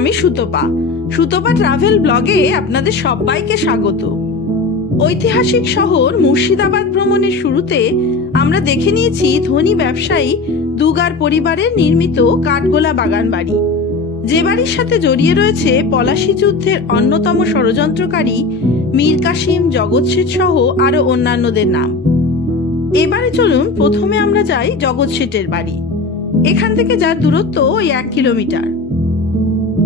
আমি সুতপা। সুতপা ট্রাভেল ব্লগে আপনাদের সবাইকে স্বাগত। ঐতিহাসিক শহর মুর্শিদাবাদ ভ্রমণের শুরুতে আমরা দেখে নিয়েছি ধনী ব্যবসায়ী দুগার পরিবারের নির্মিত কাঠগোলা বাগান বাড়ি, যে বাড়ির সাথে জড়িয়ে রয়েছে পলাশী যুদ্ধের অন্যতম ষড়যন্ত্রকারী মীর কাসিম, জগৎ শেঠ সহ আরো অন্যান্যদের নাম। এবারে চলুন প্রথমে আমরা যাই জগৎ শেঠের বাড়ি। এখান থেকে যার দূরত্ব ওই 1 কিলোমিটার।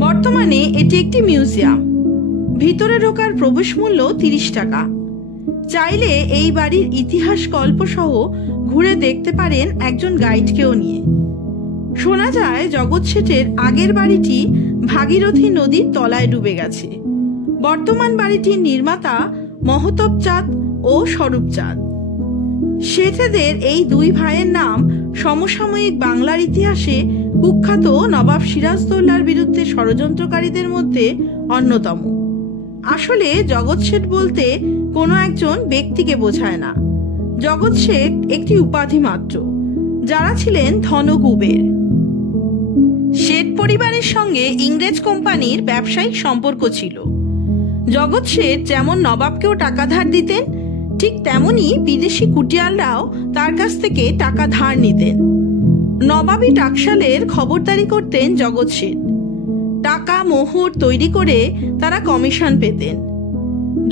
বর্তমানে এটি একটি মিউজিয়াম। ভিতরে ঢোকার প্রবেশ মূল্য 30 টাকা। চাইলে এই বাড়ির ইতিহাস গল্প সহ ঘুরে দেখতে পারেন একজন গাইডকেও নিয়ে। শোনা যায় জগৎ শেঠের আগের বাড়িটি ভাগীরথী নদীর তলায় ডুবে গেছে। বর্তমান বাড়িটির নির্মাতা মহতব চাঁদ ও স্বরূপ চাঁদ। শেঠেদের এই দুই ভাইয়ের নাম সমসাময়িক বাংলার ইতিহাসে কুখ্যাত নবাব সিরাজদৌল্লার বিরুদ্ধে ষড়যন্ত্রকারীদের মধ্যে অন্যতম। আসলে জগৎ শেঠ বলতে কোনো একজন ব্যক্তিকে বোঝায় না। জগৎ শেঠ একটি উপাধি মাত্র, যারা ছিলেন ধনকুবের। শেঠ পরিবারের সঙ্গে ইংরেজ কোম্পানির ব্যবসায়িক সম্পর্ক ছিল। জগৎ শেঠ যেমন নবাবকেও টাকা ধার দিতেন, ঠিক তেমনি বিদেশি কুটিয়ালরাও তার কাছ থেকে টাকা ধার নিতেন। নবাবী টাকশালের খবরদারি করতেন জগৎ শেঠ। টাকা মোহর তৈরি করে তারা কমিশন পেতেন।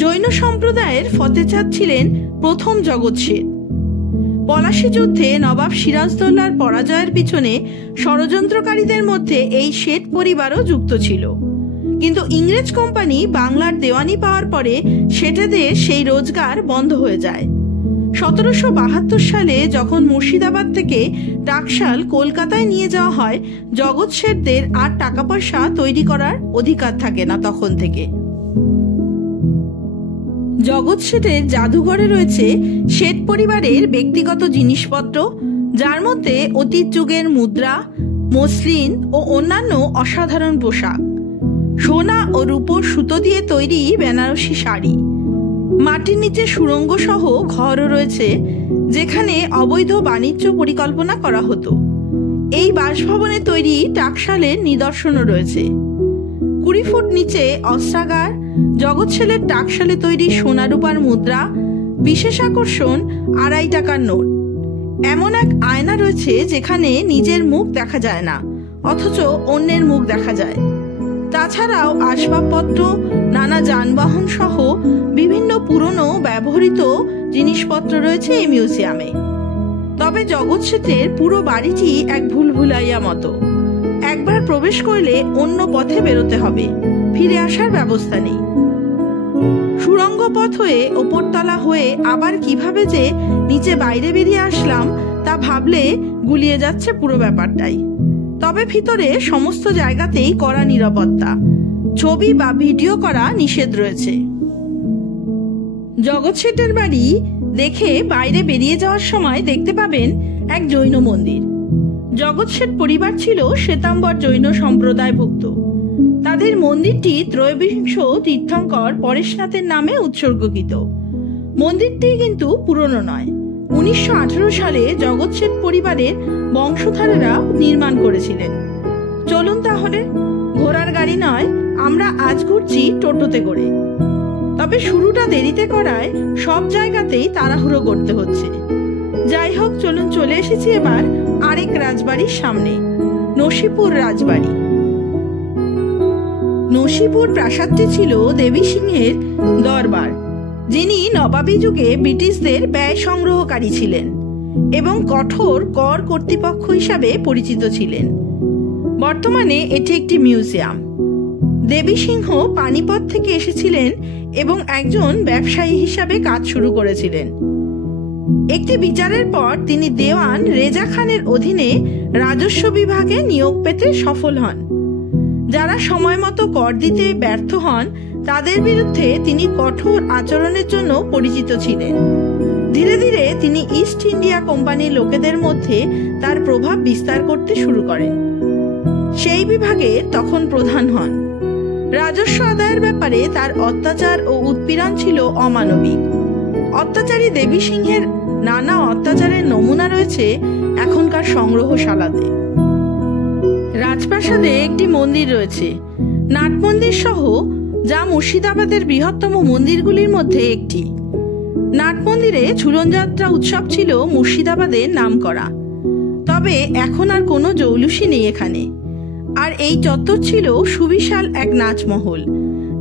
জৈন সম্প্রদায়ের ফতেচাঁদ ছিলেন প্রথম জগৎ শেঠ। পলাশী যুদ্ধে নবাব সিরাজদৌল্লার পরাজয়ের পিছনে ষড়যন্ত্রকারীদের মধ্যে এই শেঠ পরিবারও যুক্ত ছিল। কিন্তু ইংরেজ কোম্পানি বাংলার দেওয়ানি পাওয়ার পরে শেঠেদের সেই রোজগার বন্ধ হয়ে যায়। 1772 সালে যখন মুর্শিদাবাদ থেকে টাকশাল কলকাতায় নিয়ে যাওয়া হয়, জগৎ শেঠদের আর টাকা পয়সা তৈরি করার অধিকার থাকে না। তখন থেকে জগৎ শেঠের জাদুঘরে রয়েছে শেঠ পরিবারের ব্যক্তিগত জিনিসপত্র, যার মধ্যে অতীত যুগের মুদ্রা, মসলিন ও অন্যান্য অসাধারণ পোশাক, সোনা ও রূপোর সুতো দিয়ে তৈরি বেনারসি শাড়ি। মাটির নিচে সুড়ঙ্গ সহ ঘরও রয়েছে, যেখানে অবৈধ বাণিজ্য পরিকল্পনা করা হতো। এই বাসভবনে তৈরি টাকশালের নিদর্শনও রয়েছে। 20 ফুট নিচে অস্ত্রাগার, জগৎ শেঠের টাকশালে তৈরি সোনা রূপার মুদ্রা, বিশেষ আকর্ষণ 2.5 টাকার নোট। এমন এক আয়না রয়েছে যেখানে নিজের মুখ দেখা যায় না, অথচ অন্যের মুখ দেখা যায়। তাছাড়াও আসবাবপত্র, নানা যানবাহন সহ বিভিন্ন পুরনো ব্যবহৃত জিনিসপত্র রয়েছে এই মিউজিয়ামে। তবে জগৎ শেঠের পুরো বাড়িটি এক ভুলভুলাইয়া মতো। একবার প্রবেশ করলে অন্য পথে বেরোতে হবে, ফিরে আসার ব্যবস্থা নেই। সুড়ঙ্গ পথ হয়ে ওপরতলা হয়ে আবার কিভাবে যে নিচে বাইরে বেরিয়ে আসলাম তা ভাবলে গুলিয়ে যাচ্ছে পুরো ব্যাপারটাই। তবে ভিতরে সমস্ত জায়গাতেই কড়া নিরাপত্তা, ছবি বা ভিডিও করা নিষেধ রয়েছে। জগৎ শেঠের বাড়ি দেখে বাইরে বেরিয়ে যাওয়ার সময় দেখতে পাবেন এক জৈন মন্দির। জগৎ শেঠ পরিবার ছিল শ্বেতাম্বর জৈন সম্প্রদায়ভুক্ত। তাদের মন্দিরটি ত্রয়োবিংশ তীর্থঙ্কর পরেশনাথের নামে উৎসর্গকৃত। মন্দিরটি কিন্তু পুরনো নয়। 1918 সালে জগৎ শেঠ পরিবারের বংশধরেরা নির্মাণ করেছিলেন। চলুন তাহলে, ঘোড়ার গাড়ি নয়, আমরা আজ ঘুরছি টোটোতে করে। তবে শুরুটা দেরিতে করায় সব জায়গাতেই তাড়াহুড়ো করতে হচ্ছে। যাই হোক, চলুন, চলে এসেছি এবার আরেক রাজবাড়ির সামনে, নসিপুর রাজবাড়ি। নসিপুর প্রাসাদটি ছিল দেবী সিংহের দরবার, যিনি নবাবী যুগে ব্রিটিশদের ব্যয় সংগ্রহকারী ছিলেন এবং কঠোর কর কর্তৃপক্ষ হিসাবে পরিচিত ছিলেন। বর্তমানে এটি একটি মিউজিয়াম। দেবী সিংহ পানিপথ থেকে এসেছিলেন এবং একজন ব্যবসায়ী হিসাবে কাজ শুরু করেছিলেন। একটি বিচারের পর তিনি দেওয়ান রেজা খানের অধীনে রাজস্ব বিভাগে নিয়োগ পেতে সফল হন। যারা সময় মতো কর দিতে ব্যর্থ হন তাদের বিরুদ্ধে তিনি কঠোর আচরণের জন্য পরিচিত ছিলেন। ধীরে ধীরে তিনি ইস্ট ইন্ডিয়া কোম্পানির লোকেদের মধ্যে তার প্রভাব বিস্তার করতে শুরু করেন। সেই বিভাগে তখন প্রধান হন। রাজস্ব আদায়ের ব্যাপারে তার অত্যাচার ও উৎপীড়ন ছিল অমানবিক। অত্যাচারী দেবী সিংহের নানা অত্যাচারের নমুনা রয়েছে এখনকার সংগ্রহশালাতে। রাজপ্রাসাদে একটি মন্দির রয়েছে, নাট মন্দির সহ, যা মুর্শিদাবাদের বৃহত্তম মন্দিরগুলির মধ্যে একটি। নাট মন্দিরে ঝুলনযাত্রা উৎসব ছিল মুর্শিদাবাদের নামকরা। তবে এখন আর কোনো জৌলুসই নেই এখানে। আর এই চত্বর ছিল সুবিশাল এক নাচমহল,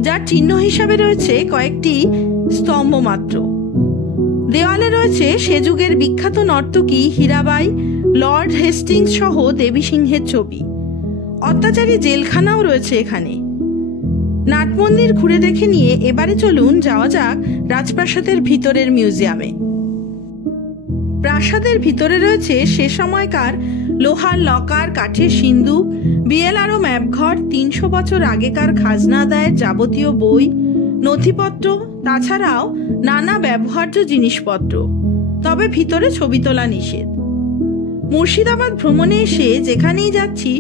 যার চিহ্ন হিসাবে রয়েছে কয়েকটি স্তম্ভ মাত্র। দেওয়ালে রয়েছে সে যুগের বিখ্যাত নর্তকী হীরাবাই, লর্ড হেস্টিংস সহ দেবী সিংহের ছবি। অত্যাচারী জেলখানাও রয়েছে এখানে। নাট মন্দির ঘুরে দেখে নিয়ে এবারে চলুন যাওয়া যাক রাজপ্রাসাদের ভিতরের মিউজিয়ামে। প্রাসাদের ভিতরে রয়েছে সে সময়কার লোহার লকার, কাঠের সিন্দুক, বিএলআরও ম্যাপঘর, 300 বছর আগেকার খাজনা আদায়ের যাবতীয় বই, নথিপত্র, তাছাড়াও নানা ব্যবহার্য জিনিসপত্র। তবে ভিতরে ছবি তোলা নিষেধ। মুর্শিদাবাদ ভ্রমণে এসে যেখানেই যাচ্ছি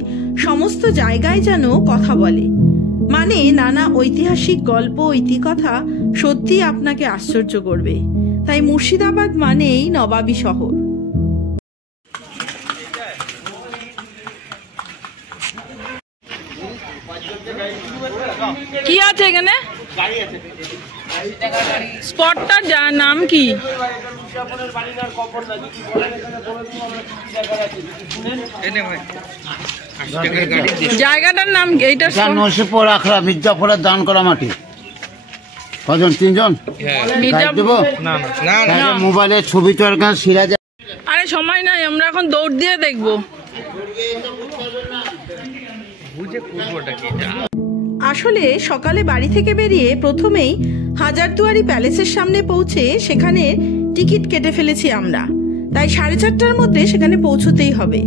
সমস্ত জায়গায় যেন কথা বলে, মানে নানা ঐতিহাসিক গল্প, ইতিকথা সত্যি আপনাকে আশ্চর্য করবে। তাই মুর্শিদাবাদ মানেই নবাবী শহর। কি আছে এখানে? স্পটটার নাম কি? জায়গাটার নাম কি? এইটা নসিপুর আখড়া, মির্জাপুরের দান করা মাটি। কজন? 3 জন। মোবাইলে ছবি তো সিরাজ। আরে সময় নাই, আমরা এখন দৌড় দিয়ে দেখবো। আসলে সকালে বাড়ি থেকে বেরিয়ে প্রথমেই হাজারদুয়ারি প্যালেসের সামনে পৌঁছে সেখানে টিকিট কেটে ফেলেছি আমরা। তাই 4:30টার মধ্যে সেখানে পৌঁছতেই হবে,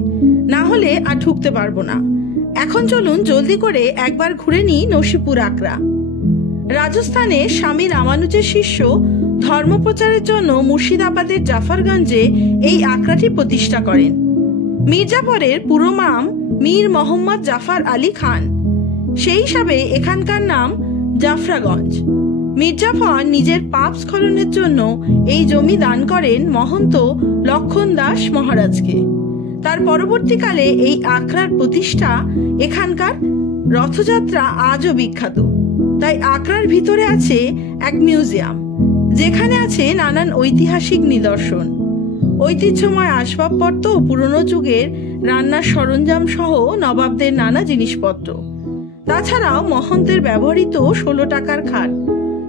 না হলে আর ঢুকতে পারবো না। এখন চলুন জলদি করে একবার ঘুরে নিই নসিপুর আখড়া। রাজস্থানে স্বামী রামানুজের শিষ্য ধর্মপ্রচারের জন্য মুর্শিদাবাদের জাফরগঞ্জে এই আখড়াটি প্রতিষ্ঠা করেন। মির্জাফরের পুরো নাম মীর মোহাম্মদ জাফর আলী খান, সেই হিসাবে এখানকার নাম জাফরাগঞ্জ। মির্জাফর নিজের পাপ স্খলনের জন্য এই জমি দান করেন মহন্ত লক্ষণ দাস মহারাজকে। তার পরবর্তীকালে এই আখড়ার প্রতিষ্ঠা, এখানকার রথযাত্রা আজও বিখ্যাত। তাই আখড়ার ভিতরে আছে এক মিউজিয়াম, যেখানে আছে নানান ঐতিহাসিক নিদর্শন, ঐতিহ্যময় আসবাবপত্র, পুরনো যুগের রান্নার সরঞ্জাম সহ নবাবদের নানা জিনিসপত্র। তাছাড়াও মহন্তের ব্যবহৃত 16 টাকার খাট।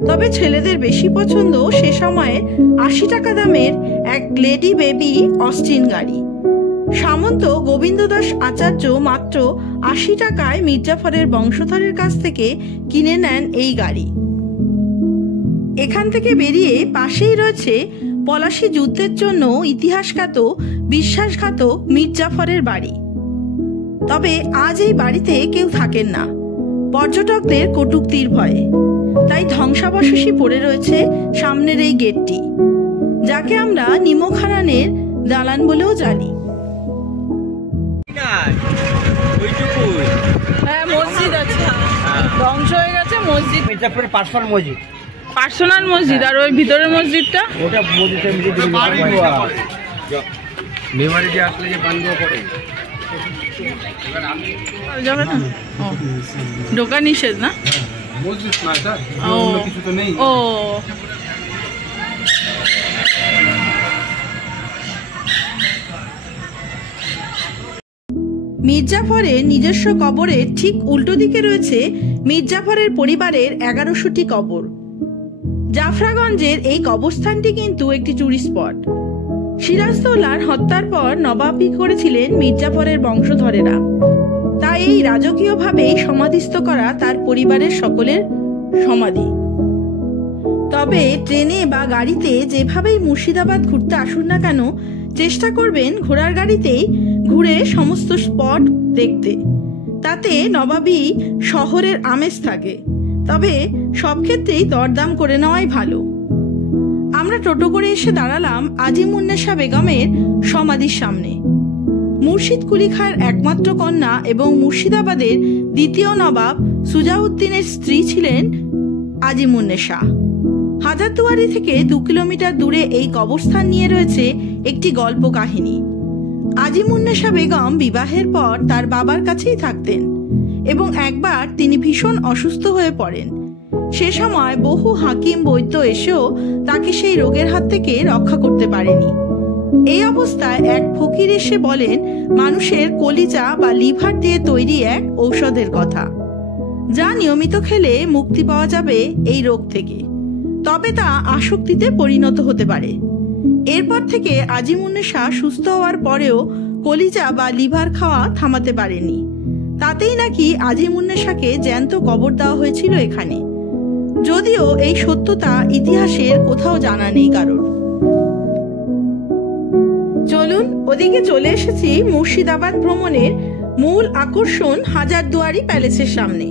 তবে ছেলেদের বেশি পছন্দ সে সময়ে 80 টাকা দামের এক লেডি বেবি অস্টিন গাড়ি। সামন্ত গোবিন্দ দাস আচার্য মাত্র 80 টাকায় মির্জাফরের বংশধরের কাছ থেকে কিনে নেন এই গাড়ি। এখান থেকে বেরিয়ে পাশেই রয়েছে পলাশী যুদ্ধের জন্য ইতিহাসখ্যাত বিশ্বাসঘাতক মির্জাফরের বাড়ি। তবে আজ এই বাড়িতে কেউ থাকেন না, পর্যটকদের কটূক্তির ভয়ে। তাই ধ্বংসাবশেষই পড়ে রয়েছে সামনের এই গেটটি, যাকে আমরা নিমখারানের দালান বলেও জানি। হ্যাঁ, মসজিদ আছে, ধ্বংস হয়ে গেছে মসজিদ। মির্জাপুরের পার্সোনাল মসজিদ। পার্সোনাল মসজিদ। আর ওই ভিতরের মসজিদটা ওটা মসজিদের মেমারি যে আসলে যে বান্ধব করে যাবে না, ঢোকা নিষেধ না? মসজিদ না এটা, অন্য কিছু তো নেই। ও মির্জাফরের নিজস্ব কবরের ঠিক উল্টো দিকে রয়েছে মির্জাফরের পরিবারের 1100টি কবর। জাফরাগঞ্জের এই কবরস্থানটি কিন্তু একটি টুরিস্ট স্পট। সিরাজদৌল্লার হত্যার পর নবাবি করেছিলেন মির্জাফরের বংশধরেরা, তাই এই রাজকীয়ভাবেই সমাধিস্থ করা তার পরিবারের সকলের সমাধি। তবে ট্রেনে বা গাড়িতে যেভাবেই মুর্শিদাবাদ ঘুরতে আসুন না কেন, চেষ্টা করবেন ঘোড়ার গাড়িতেই ঘুরে সমস্ত স্পট দেখতে। তাতে নবাবী শহরের আমেজ থাকে। তবে সব ক্ষেত্রেই দরদাম করে নেওয়াই ভালো। আমরা টোটো করে এসে দাঁড়ালাম আজিমুন্নেসা বেগমের সমাধির সামনে। মুর্শিদ কুলি খাঁর একমাত্র কন্যা এবং মুর্শিদাবাদের দ্বিতীয় নবাব সুজাউদ্দিনের স্ত্রী ছিলেন আজিমুন্নেসা। হাজারদুয়ারি থেকে 2 কিলোমিটার দূরে এই কবরস্থান নিয়ে রয়েছে একটি গল্প কাহিনী। আজিমুন্নেসা বেগম বিবাহের পর তার বাবার কাছেই থাকতেন, এবং একবার তিনি ভীষণ অসুস্থ হয়ে পড়েন। সে সময় বহু হাকিম বৈদ্য এসেও তাকে সেই রোগের হাত থেকে রক্ষা করতে পারেনি। এই অবস্থায় এক ফকির এসে বলেন মানুষের কলিজা বা লিভার দিয়ে তৈরি এক ঔষধের কথা, যা নিয়মিত খেলে মুক্তি পাওয়া যাবে এই রোগ থেকে, তবে তা আসক্তিতে পরিণত হতে পারে। এরপর থেকে আজিমুন্নেসা সুস্থ হওয়ার পরেও কলিজা বা লিভার খাওয়া থামাতে পারেনি। তাতেই নাকি আজিমুন্নেসাকে জ্যান্ত কবর দেওয়া হয়েছিল এখানে, যদিও এই সত্যতা ইতিহাসের কোথাও জানা নেই কারোর। চলুন ওদিকে চলে এসেছি মুর্শিদাবাদ ভ্রমণের মূল আকর্ষণ হাজারদুয়ারি প্যালেসের সামনে।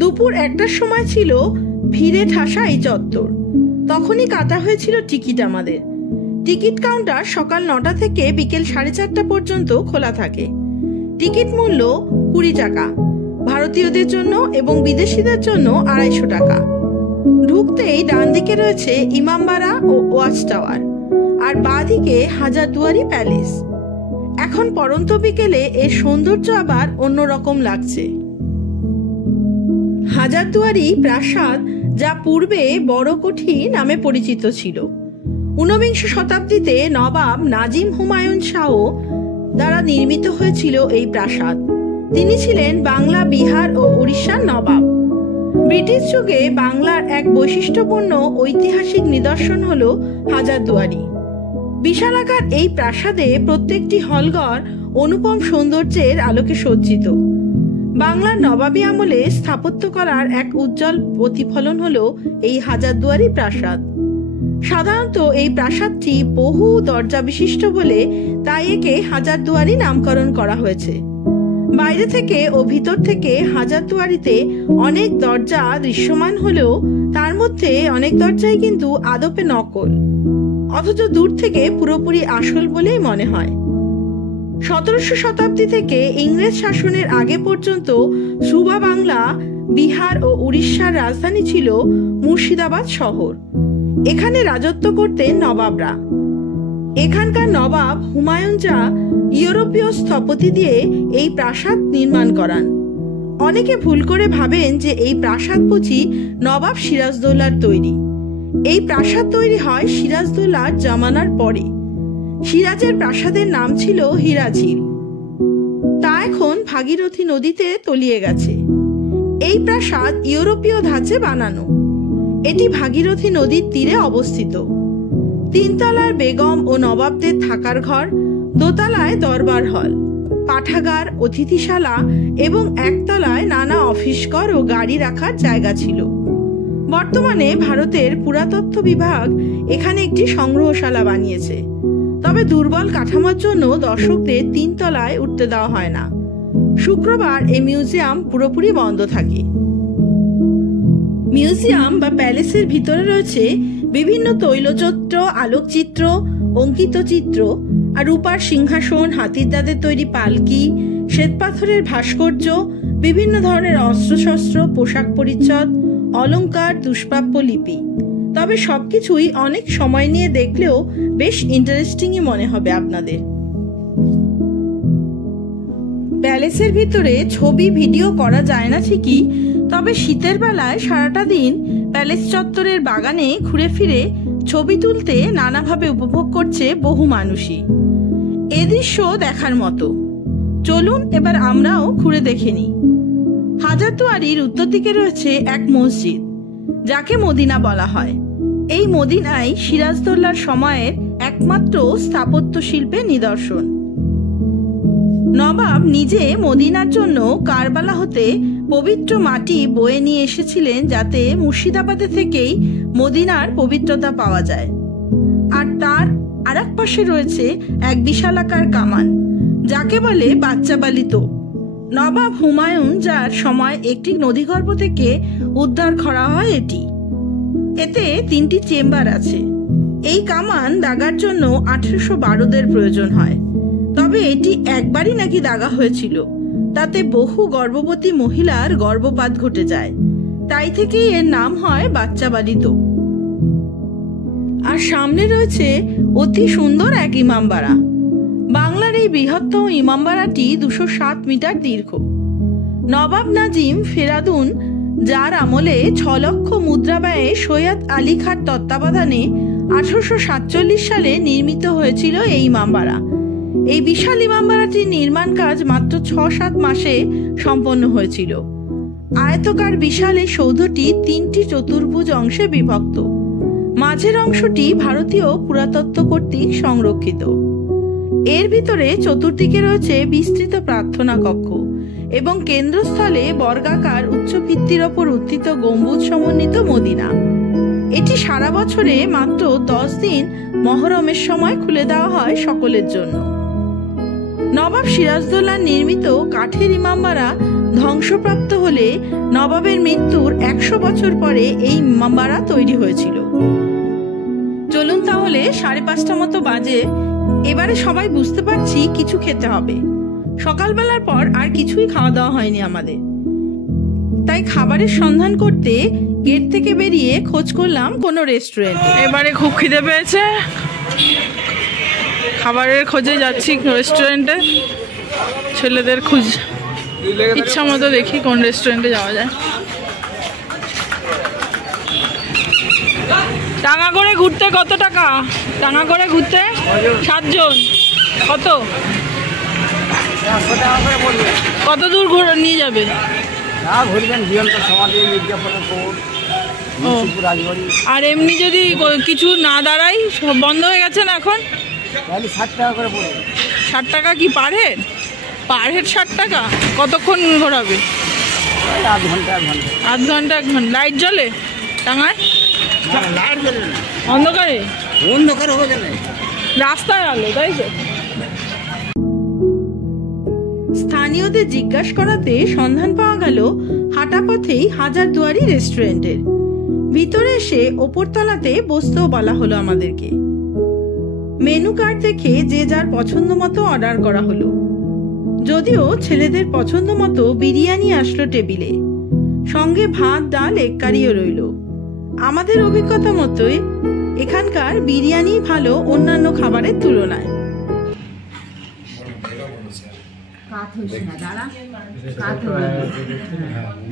দুপুর 1টার সময় ছিল ভিড়ে ঠাসা এই চত্বর। তখনই কাটা হয়েছিল টিকিট আমাদের। টিকিট কাউন্টার সকাল 9টা থেকে বিকেল 4:30 পর্যন্ত খোলা থাকে। টিকিট মূল্য 20 টাকা, ভারতীয়দের জন্য এবং বিদেশিদের জন্য 250 টাকা। ঢুকতেই ডান দিকে রয়েছে ইমামবাড়া ও ওয়াচ টাওয়ার, আর বাঁ দিকে হাজারদুয়ারি প্যালেস। এখন পরন্ত বিকেলে এর সৌন্দর্য আবার অন্যরকম লাগছে। হাজারদুয়ারি প্রাসাদ, যা পূর্বে বড়কোঠি নামে পরিচিত ছিল, 19বিংশ শতাব্দীতে নবাব নাজিম হুমায়ুন শাহ দ্বারা নির্মিত হয়েছিল এই প্রাসাদ। তিনি ছিলেন বাংলা, বিহার ও উড়িষ্যার নবাব। ব্রিটিশ যুগে বাংলার এক বৈশিষ্ট্যপূর্ণ ঐতিহাসিক নিদর্শন হল হাজারদুয়ারি। বিশালাকার এই প্রাসাদে প্রত্যেকটি হলঘর অনুপম সৌন্দর্যের আলোকে সজ্জিত। বাংলার নবাবী আমলে স্থাপত্য করার এক উজ্জ্বল প্রতিফলন হল এই হাজারদুয়ারি প্রাসাদ। সাধারণত এই প্রাসাদটি বহু দরজা বিশিষ্ট বলে তাই একে হাজারদুয়ারি নামকরণ করা হয়েছে। বাইরে থেকে ও ভিতর থেকে হাজারদুয়ারিতে অনেক দরজা দৃশ্যমান হলেও তার মধ্যে অনেক দরজাই কিন্তু আদপে নকল, অথচ দূর থেকে পুরোপুরি আসল বলেই মনে হয়। 17শো শতাব্দী থেকে ইংরেজ শাসনের আগে পর্যন্ত সুবা বাংলা, বিহার ও উড়িষ্যার রাজধানী ছিল মুর্শিদাবাদ শহর। এখানে রাজত্ব করতেন নবাবরা। এখানকার নবাব হুমায়ুন যা ইউরোপীয় স্থপতি দিয়ে এই প্রাসাদ নির্মাণ করান। অনেকে ভুল করে ভাবেন যে এই প্রাসাদ বুঝি নবাব সিরাজদৌল্লার তৈরি। এই প্রাসাদ তৈরি হয় সিরাজদৌল্লার জামানার পরে। সিরাজের প্রাসাদের নাম ছিল হীরাঝিল, তা এখন ভাগীরথী নদীতে তলিয়ে গেছে। এই প্রাসাদ ইউরোপীয় ধাঁচে বানানো। এটি ভাগীরথী নদীর তীরে অবস্থিত। 3 তলার বেগম ও নবাবদের থাকার ঘর, দোতলায় দরবার হল, পাঠাগার, অতিথিশালা এবং 1 তলায় নানা অফিস ঘর ও গাড়ি রাখার জায়গা ছিল। বর্তমানে ভারতের পুরাতত্ত্ব বিভাগ এখানে একটি সংগ্রহশালা বানিয়েছে, তবে দুর্বল কাঠামোর জন্য দর্শকদের 3 তলায় উঠতে দেওয়া হয় না। শুক্রবার এই মিউজিয়াম পুরোপুরি বন্ধ থাকে। মিউজিয়াম বা প্যালেসের ভিতরে রয়েছে বিভিন্ন তৈলচিত্র, আলোকচিত্র, অঙ্কিত চিত্র আর রূপার সিংহাসন, হাতির দাঁতের তৈরি পালকি, শ্বেতপাথরের ভাস্কর্য, বিভিন্ন ধরনের অস্ত্রশস্ত্র, পোশাক পরিচ্ছদ, অলংকার, দুষ্প্রাপ্য লিপি। তবে সবকিছুই অনেক সময় নিয়ে দেখলেও বেশ ইন্টারেস্টিংই মনে হবে আপনাদের। প্যালেসের ভিতরে ছবি ভিডিও করা যায় না ঠিকই, তবে শীতের বেলায় সারাটা দিন প্যালেস চত্বরের বাগানে ঘুরে ফিরে ছবি তুলতে নানাভাবে উপভোগ করছে বহু মানুষই। এ দৃশ্য দেখার মতো। চলুন এবার আমরাও ঘুরে দেখে নিই। হাজারদুয়ারির উত্তর দিকে রয়েছে এক মসজিদ, যাকে মদিনা বলা হয়। এই মদিনাই সিরাজদৌল্লার সময়ের একমাত্র স্থাপত্য শিল্পের নিদর্শন। নবাব নিজে মদিনার জন্য কারবালা হতে পবিত্র মাটি বয়ে নিয়ে এসেছিলেন, যাতে মুর্শিদাবাদে থেকেই মদিনার পবিত্রতা পাওয়া যায়। আর তার আরেক পাশে রয়েছে এক বিশালাকার কামান, যাকে বলে বাচ্চাবালি তোপ। নবাব হুমায়ুন যার সময় একটি নদীগর্ভ থেকে উদ্ধার করা হয় এটি। এতে 3টি চেম্বার আছে। এই কামান দাগার জন্য 1812 প্রয়োজন হয়, তবে এটি একবারই নাকি দাগা হয়েছিল। তাতে বহু গর্ভবতী মহিলার গর্ভপাত ঘটে যায়, তাই থেকেই এর নাম হয় বাচ্চাবালি তোপ। আর সামনে রয়েছে অতি সুন্দর এক ইমামবাড়া। বাংলার এই বৃহত্তম ইমামবাড়াটি 207 মিটার দীর্ঘ। নবাব নাজিম ফেরাদুন, যার আমলে 6 লক্ষ মুদ্রা ব্যয়ে সৈয়দ আলী খাঁর তত্ত্বাবধানে 1847 সালে নির্মিত হয়েছিল এই ইমামবাড়া। এই বিশাল ইমামবাড়াটির নির্মাণ কাজ মাত্র 6-7 মাসে সম্পন্ন হয়েছিল। আয়তকার বিশাল এই সৌধটি 3টি চতুর্ভুজ অংশে বিভক্ত। মাঝের অংশটি ভারতীয় পুরাতত্ত্ব কর্তৃক সংরক্ষিত। এর ভিতরে চতুর্দিকে রয়েছে বিস্তৃত প্রার্থনা কক্ষ এবং কেন্দ্রস্থলে বর্গাকার উচ্চ ভিত্তির ওপর উত্থিত গম্বুজ সমন্বিত মদিনা। এটি সারা বছরে মাত্র 10 দিন মহরমের সময় খুলে দেওয়া হয় সকলের জন্য। নবাব সিরাজদৌল্লার নির্মিত কাঠের ইমামবাড়া ধ্বংসপ্রাপ্ত হলে নবাবের মৃত্যুর 100 বছর পরে এই ইমামবাড়া তৈরি হয়েছিল। চলুন তাহলে 5:30 মতো বাজে। এবারে সবাই বুঝতে পারছি কিছু খেতে হবে। সকালবেলার পর আর কিছুই খাওয়া দাওয়া হয়নি আমাদের, তাই খাবারের সন্ধান করতে গেট থেকে বেরিয়ে খোঁজ করলাম কোনো রেস্টুরেন্টে। এবারে খুব খিদে পেয়েছে, খাবারের খোঁজে যাচ্ছি রেস্টুরেন্টে। ছেলেদের খোঁজ ইচ্ছা মতো দেখি কোন রেস্টুরেন্টে যাওয়া যায়। টাঙ্গাগড়ে ঘুরতে কত টাকা? টাঙ্গাগড়ে ঘুরতে 7 জন কত? কত দূর ঘুরে নিয়ে যাবে? আর এমনি যদি কিছু না দাঁড়াই, বন্ধ হয়ে গেছে না এখন? 60 টাকা করে পড়বে। 60 টাকা কি পার হেড? পার হেড 60 টাকা। কতক্ষণ ঘোরাবে? আধ ঘন্টা। এক ঘন্টা। লাইট জ্বলে টাঙ্গায়? লাইট জ্বলে না, অন্ধকারে হয়ে গেলে রাস্তায় আলো, তাই তো? স্থানীয়দের জিজ্ঞাসা করাতে সন্ধান পাওয়া গেল হাঁটা পথেই হাজারদুয়ারি রেস্টুরেন্টের। ভিতরে এসে ওপরতলাতে বসতেও বলা হলো আমাদেরকে। মেনু কার্ড দেখে যে যার পছন্দ মতো অর্ডার করা হলো। যদিও ছেলেদের পছন্দ মতো বিরিয়ানি আসলো টেবিলে, সঙ্গে ভাত, ডাল, এগ কারিও রইল। আমাদের অভিজ্ঞতা মতোই এখানকার বিরিয়ানি ভালো অন্যান্য খাবারের তুলনায়।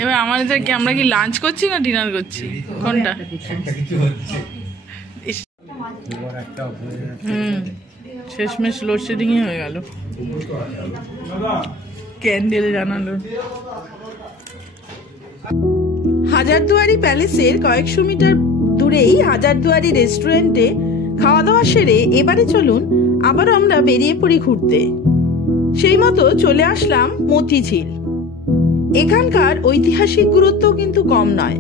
এবার আমাদেরকে, আমরা কি লাঞ্চ করছি না ডিনার করছি, কোনটা? শেষমেশ লোডশেডিং হয়ে গেল, ক্যান্ডেল জানালো। হাজারদুয়ারি প্যালেসের কয়েকশো মিটার দূরেই হাজারদুয়ারি রেস্টুরেন্টে খাওয়া দাওয়া সেরে এবারে চলুন আবারও আমরা বেরিয়ে পড়ি ঘুরতে। সেই মতো চলে আসলাম মতিঝিল। এখানকার ঐতিহাসিক গুরুত্ব কিন্তু কম নয়,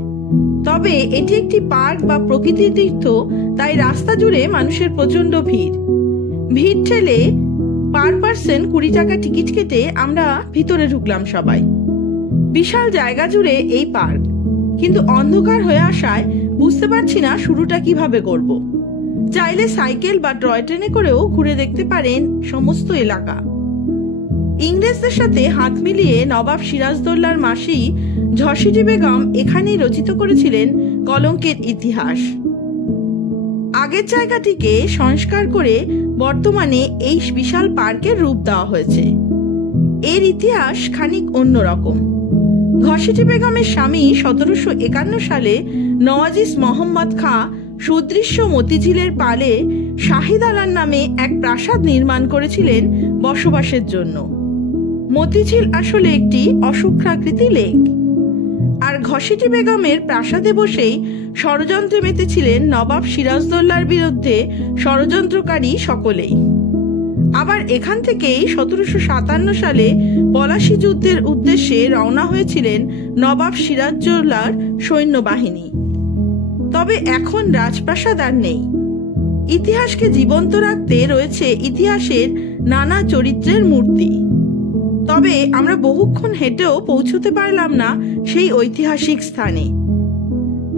তবে এটি একটি পার্ক বা প্রকৃতির তীর্থ, তাই রাস্তা জুড়ে মানুষের প্রচন্ড ভিড় ঠেলে পার পার্সন 20 টাকা টিকিট কেটে আমরা ভিতরে ঢুকলাম সবাই। বিশাল জায়গা জুড়ে এই পার্ক, কিন্তু অন্ধকার হয়ে আসায় বুঝতে পারছি না শুরুটা কিভাবে করব। চাইলে সাইকেল বা টয় ট্রেনে করেও ঘুরে দেখতে পারেন সমস্ত এলাকা। ইংরেজদের সাথে হাত মিলিয়ে নবাব সিরাজদৌল্লার মাসি ঝসিটি বেগম এখানেই রচিত করেছিলেন কলঙ্কের ইতিহাস। আগের জায়গাটিকে সংস্কার করে বর্তমানে এই বিশাল পার্কের রূপ দেওয়া হয়েছে। এর ইতিহাস খানিক অন্যরকম। ঘসিটি বেগমের স্বামী 1751 সালে নওয়াজিস মোহাম্মদ খাঁ সুদৃশ্য মতিঝিলের পালে শাহিদ আলার নামে এক প্রাসাদ নির্মাণ করেছিলেন বসবাসের জন্য। মতিঝিল আসলে একটি অশুক্রাকৃতি লেক, আর ঘসিটি বেগমের প্রাসাদে বসেই ষড়যন্ত্রে মেতেছিলেন নবাব সিরাজদৌল্লার বিরুদ্ধে ষড়যন্ত্রকারী সকলেই। আবার এখান থেকেই 1757 সালে পলাশী যুদ্ধের উদ্দেশ্যে রওনা হয়েছিলেন নবাব সিরাজদৌল্লার সৈন্যবাহিনী। তবে এখন রাজপ্রাসাদ আর নেই। ইতিহাসকে জীবন্ত রাখতে রয়েছে ইতিহাসের নানা চরিত্রের মূর্তি। তবে আমরা বহুক্ষণ হেঁটেও পৌঁছতে পারলাম না সেই ঐতিহাসিক স্থানে।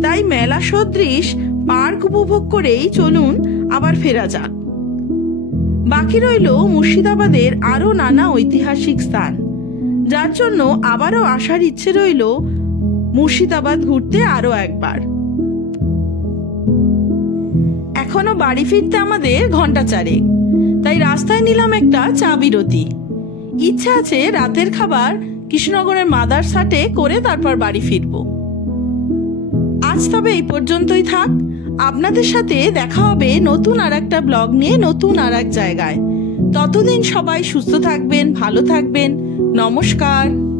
তাই মেলা সদৃশ পার্ক উপভোগ করেই চলুন আবার ফেরা যাক। বাকি রইল মুর্শিদাবাদের আরো নানা ঐতিহাসিক স্থান, যার জন্য আবারও আসার ইচ্ছে রইল মুর্শিদাবাদ ঘুরতে আরো একবার। এখনো বাড়ি ফিরতে আমাদের ঘন্টা 4, তাই রাস্তায় নিলাম একটা চা বিরতি। ইচ্ছা আছে রাতের খাবার কৃষ্ণনগরের মাদারসাটে করে তারপর বাড়ি ফিরবো। আজ তবে এই পর্যন্তই থাক। আপনাদের সাথে দেখা হবে নতুন আর একটা ব্লগ নিয়ে, নতুন আর এক জায়গায়। ততদিন সবাই সুস্থ থাকবেন, ভালো থাকবেন। নমস্কার।